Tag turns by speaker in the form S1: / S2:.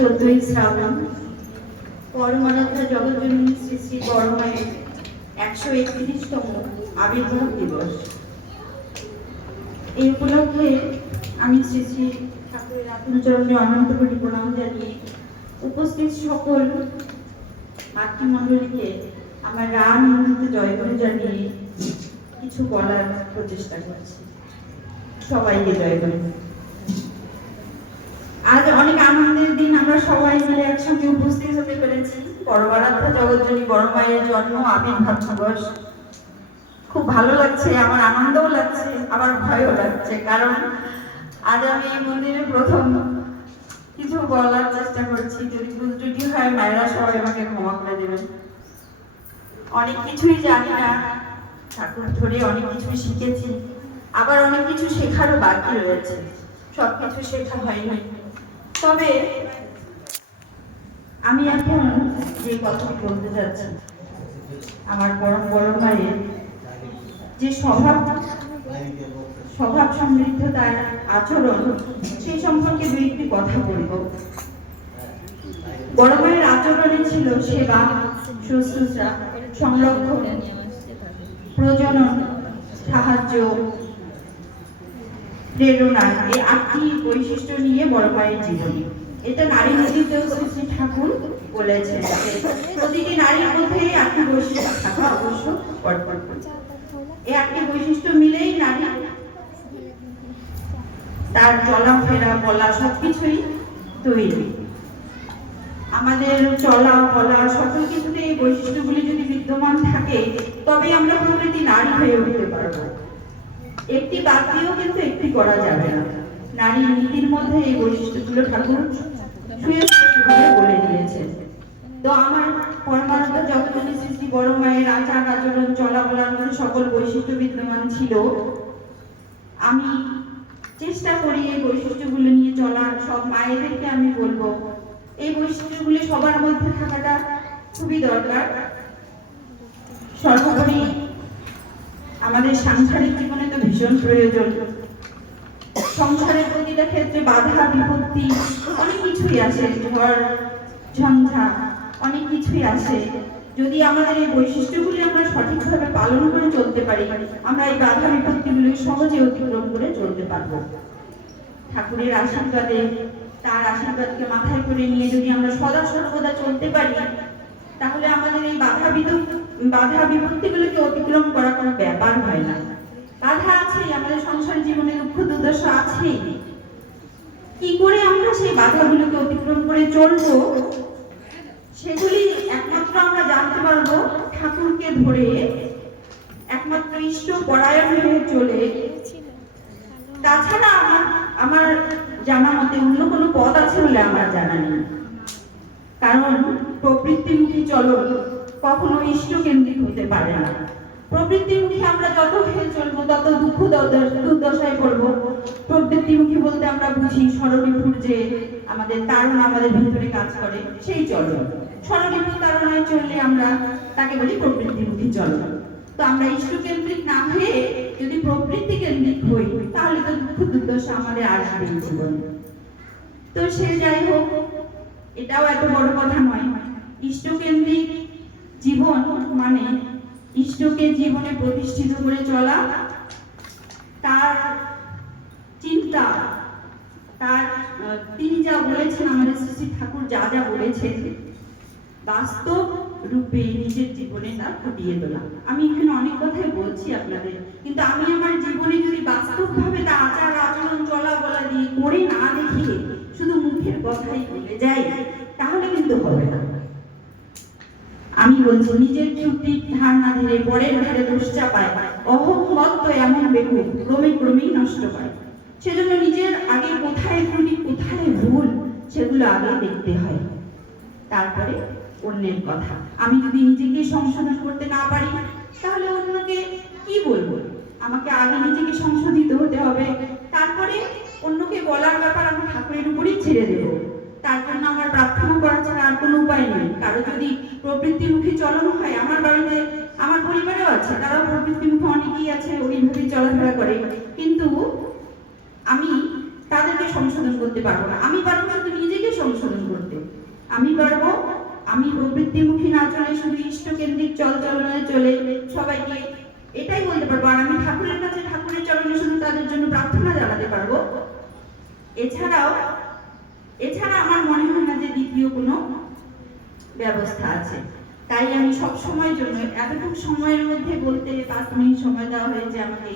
S1: চোদ্দই শ্রাবণ। পরমারাধ্যা জগৎজননী শ্রী শ্রী বড়মায়ের একশো একত্রিশতম আবির্ভাব দিবস। এই উপলক্ষে আমি শ্রী শ্রী ঠাকুরের আত্মচরণে অনন্ত কোটি প্রণাম জানিয়ে উপস্থিত সকল মাতৃমণ্ডলীকে আমার রাম নন্দিত জয় করে জানিয়ে কিছু বলার প্রচেষ্টা করছি। সবাইকে জয় করে আজ অনেক আনন্দের দিন আমরা সবাই মিলে একসঙ্গে উপস্থিত হতে পেরেছি। বড়বারাধ্যা জগৎজনী বড় মায়ের জন্ম, আবির্ভাব দিবস। খুব ভালো লাগছে, আমার আনন্দও লাগছে আবার ভয়ও লাগছে, কারণ আজ আমি এই মন্দিরে প্রথম কিছু বলার চেষ্টা করছি। যদি ভুল ত্রুটি হয়, মায়েরা সবাই আমাকে ক্ষমা করে দেবেন। অনেক কিছুই জানি না, ঠাকুর ধরে অনেক কিছু শিখেছি। আবার অনেক কিছু শেখারও বাকি রয়েছে। সব কিছু শেখা হয়নি। তবে আমি এখন যে কথাটি বলতে যাচ্ছি, আমার পরম বড় মায়ের যে স্বভাব স্বভাব সমৃদ্ধ তার আচরণ সেই সম্পর্কে দুই একটি কথা বলব। বড় মায়ের আচরণে ছিল সেবা, শুশ্রূষা সংরক্ষণ প্রজনন, সাহায্য, প্রেরণা, এই আটটি বৈশিষ্ট্য নিয়ে বড় মায়ের জীবনী। এটা নারী নীতিতেও শ্রী ঠাকুর বলেছেন। প্রতিটি নারীর আটটি বৈশিষ্ট্য থাকা অবশ্য এই আটটি বৈশিষ্ট্য মিলেই নারী তার চলাফেরা, বলা সবকিছুই তৈরি। আমাদের চলা, বলা সকল কিছুতে এই বৈশিষ্ট্যগুলি যদি বিদ্যমান থাকে, তবে আমরা প্রকৃতি নারী হয়ে উঠতে পারব। একটি বাদ দিয়েও কিন্তু একটি করা যাবে না। নারী নীতির মধ্যে এই বৈশিষ্ট্যগুলো ঠাকুর সুস্পষ্টভাবে বলে দিয়েছেন। তো আমার পরমানন্দ জগন্নাথ সৃষ্টি বড় মায়ের আচার আচরণ, চলা বলার মধ্যে সকল বৈশিষ্ট্য বিদ্যমান ছিল। আমি চেষ্টা করি এই বৈশিষ্ট্যগুলো নিয়ে চলার, সব মায়েদেরকে আমি বলব। এই বৈশিষ্ট্যগুলি সবার মধ্যে থাকাটা খুবই দরকার। সর্বোপরি আমাদের সাংসারিক জীবনে তো ভীষণ প্রয়োজন। সংসারের প্রতিটা ক্ষেত্রে বাধা, বিপত্তি, অনেক কিছুই আছে। ঝড় ঝঞ্ঝা অনেক কিছুই আছে। যদি আমাদের এই বৈশিষ্ট্যগুলি আমরা সঠিকভাবে পালন করে চলতে পারি, আমরা এই বাধা বিপত্তিগুলি সহজে অতিক্রম করে চলতে পারব। ঠাকুরের আশীর্বাদে, তার আশীর্বাদকে মাথায় করে নিয়ে যদি আমরা সদা সর্বদা চলতে পারি, তাহলে আমাদের এই বাধা, বিপত্তিগুলোকে অতিক্রম করা কোনো ব্যাপার হয় না। বাধা আছেই আমাদের সংসার জীবনে দুঃখ দুর্দশা আছেই কি করে আমরা সেই বাধাগুলোকে অতিক্রম করে চলবো? সেগুলি একমাত্র আমরা জানতে পারব ঠাকুরকে ধরে। একমাত্র ইষ্ট পরায়ণ হয়ে চলে। তাছাড়া আমার আমার জানা মতে অন্য কোনো পথ আছে বলে আমার জানা নেই। কারণ প্রবৃত্তিমুখী চলন কখনো ইষ্ট কেন্দ্রিক হতে পারে না। প্রবৃত্তিমুখী আমরা যত হয়ে চলবো, তত দুঃখ দর- দুর্দশায় পড়ব। প্রবৃত্তিমুখী বলতে আমরা বুঝি স্মরণীপুর যে আমাদের তাড়না আমাদের ভিতরে কাজ করে, সেই চলন স্মরণীপুর তাড়নায় চললে আমরা তাকে বলি প্রবৃত্তিমুখী চলন তো আমরা ইষ্টকেন্দ্রিক না হয়ে যদি প্রবৃত্তি কেন্দ্রিক হই, তাহলে তো দুঃখ দুর্দশা আমাদের আসবে জীবনে। তো সে যাই হোক, এটাও এত বড় কথা নয়। ইষ্টকেন্দ্রিক জীবন মানে ইষ্টকে জীবনে প্রতিষ্ঠিত করে চলা তার চিন্তা, তার তিনি যা বলেছেন, আমাদের শ্রী ঠাকুর যা যা বলেছেন, বাস্তব রূপে নিজের জীবনে তা ফুটিয়ে তোলা। আমি এখানে অনেক কথাই বলছি আপনাদের, কিন্তু আমি আমার জীবনে যদি বাস্তবভাবে তা আচার আচরণ চলা বলা দিয়ে করে না দেখি শুধু মুখের কথাই বলে যাই তাহলে কিন্তু হবে না আমি বলছি নিজের ত্রুটি ধার না ধীরে পরের দোষ চাপায়। অহংমত্ত এমন বেকু ক্রমে ক্রমেই নষ্ট পায় সেজন্য নিজের আগে কোথায় ত্রুটি, কোথায় ভুল, সেগুলো আগে দেখতে হয়। তারপরে অন্যের কথা। আমি যদি নিজেকে সংশোধন করতে না পারি, তাহলে অন্যকে কি বলব? আমাকে আগে নিজেকে সংশোধিত হতে হবে। তারপরে অন্যকে বলার ব্যাপার আমি ঠাকুরের উপরেই ছেড়ে দেব। তার জন্য আমার প্রার্থনা করা ছাড়া আর কোনো উপায় নেই। কারও যদি প্রবৃত্তিমুখী চলন হয়, আমার বাড়িতে, আমার পরিবারেও আছে, তারাও প্রবৃত্তিমুখী অনেকেই আছে ওইভাবেই চলাফেরা করে। কিন্তু আমি তাদেরকে সংশোধন করতে পারব না। আমি পারব শুধু নিজেকে সংশোধন করতে। আমি পারব, আমি প্রবৃত্তিমুখী না চলে, শুধু ইষ্ট কেন্দ্রিক চল চলনে চলে সবাইকে এটাই বলতে পারব। আর আমি ঠাকুরের কাছে ঠাকুরের চরণে শুধু তাদের জন্য প্রার্থনা জানাতে পারব। এছাড়াও ব্যবস্থা আছে। তাই আমি সব সময়ের জন্য, এতটুকু সময়ের মধ্যে বলতে পাঁচ মিনিট সময় দেওয়া হয়েছে আমাকে